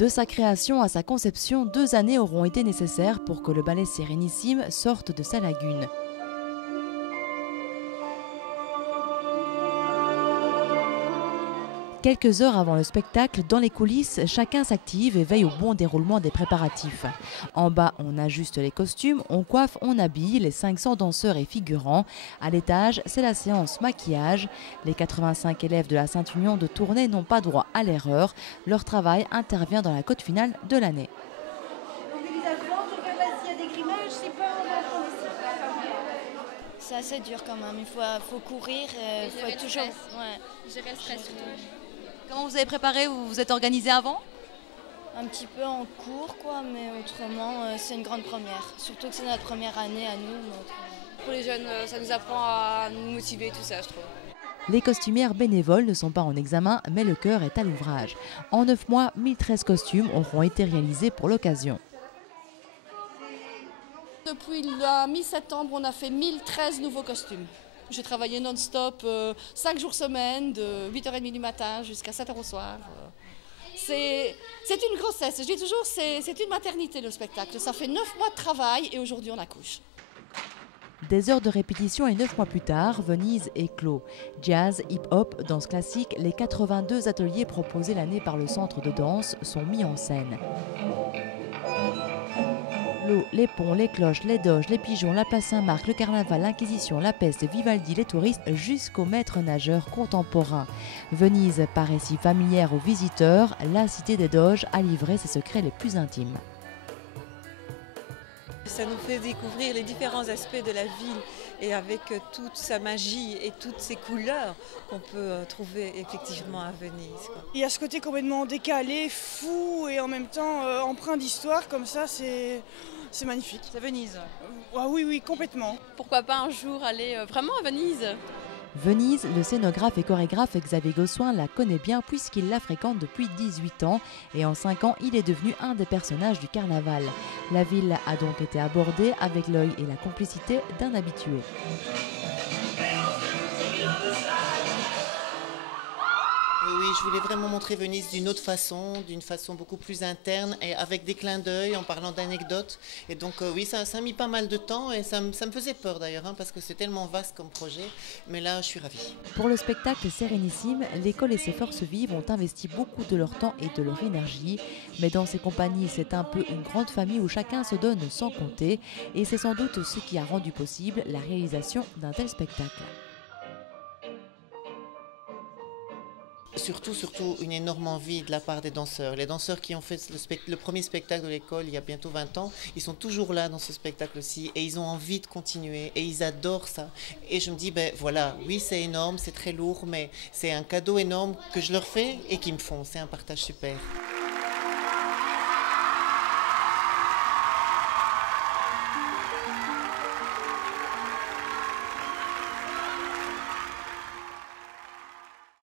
De sa création à sa conception, 2 années auront été nécessaires pour que le ballet Sérénissime sorte de sa lagune. Quelques heures avant le spectacle, dans les coulisses, chacun s'active et veille au bon déroulement des préparatifs. En bas, on ajuste les costumes, on coiffe, on habille les 500 danseurs et figurants. À l'étage, c'est la séance maquillage. Les 85 élèves de la Sainte-Union de Tournai n'ont pas droit à l'erreur. Leur travail intervient dans la cote finale de l'année. C'est assez dur quand même, il faut courir, il faut être toujours... Ouais. Gérer le stress surtout. Comment vous avez préparé? Vous vous êtes organisé avant? Un petit peu en cours quoi, mais autrement c'est une grande première. Surtout que c'est notre première année à nous. Pour les jeunes, ça nous apprend à nous motiver, tout ça je trouve. Les costumières bénévoles ne sont pas en examen, mais le cœur est à l'ouvrage. En 9 mois, 1013 costumes auront été réalisés pour l'occasion. Depuis la mi-septembre, on a fait 1013 nouveaux costumes. J'ai travaillé non-stop 5 jours semaine, de 8h30 du matin jusqu'à 7h au soir. C'est une grossesse. Je dis toujours, c'est une maternité le spectacle. Ça fait 9 mois de travail et aujourd'hui on accouche. Des heures de répétition et 9 mois plus tard, Venise éclot. Jazz, hip-hop, danse classique, les 82 ateliers proposés l'année par le centre de danse sont mis en scène. L'eau, les ponts, les cloches, les doges, les pigeons, la place Saint-Marc, le carnaval, l'Inquisition, la peste, Vivaldi, les touristes, jusqu'aux maîtres nageurs contemporains. Venise paraît si familière aux visiteurs, la cité des doges a livré ses secrets les plus intimes. Ça nous fait découvrir les différents aspects de la ville et avec toute sa magie et toutes ses couleurs qu'on peut trouver effectivement à Venise, quoi. Il y a ce côté complètement décalé, fou et en même temps empreint d'histoire, comme ça c'est magnifique. C'est Venise. Ah oui, oui, complètement. Pourquoi pas un jour aller vraiment à Venise? Venise, le scénographe et chorégraphe Xavier Gossuin la connaît bien puisqu'il la fréquente depuis 18 ans et en 5 ans, il est devenu un des personnages du carnaval. La ville a donc été abordée avec l'œil et la complicité d'un habitué. Oui, je voulais vraiment montrer Venise d'une autre façon, d'une façon beaucoup plus interne et avec des clins d'œil, en parlant d'anecdotes. Et donc oui, ça a mis pas mal de temps et ça me faisait peur d'ailleurs, hein, parce que c'est tellement vaste comme projet. Mais là, je suis ravie. Pour le spectacle Sérénissime, l'école et ses forces vives ont investi beaucoup de leur temps et de leur énergie. Mais dans ces compagnies, c'est un peu une grande famille où chacun se donne sans compter. Et c'est sans doute ce qui a rendu possible la réalisation d'un tel spectacle. Surtout une énorme envie de la part des danseurs. Les danseurs qui ont fait le premier spectacle de l'école il y a bientôt 20 ans, ils sont toujours là dans ce spectacle-ci et ils ont envie de continuer et ils adorent ça. Et je me dis, ben voilà, oui c'est énorme, c'est très lourd, mais c'est un cadeau énorme que je leur fais et qu'ils me font. C'est un partage super.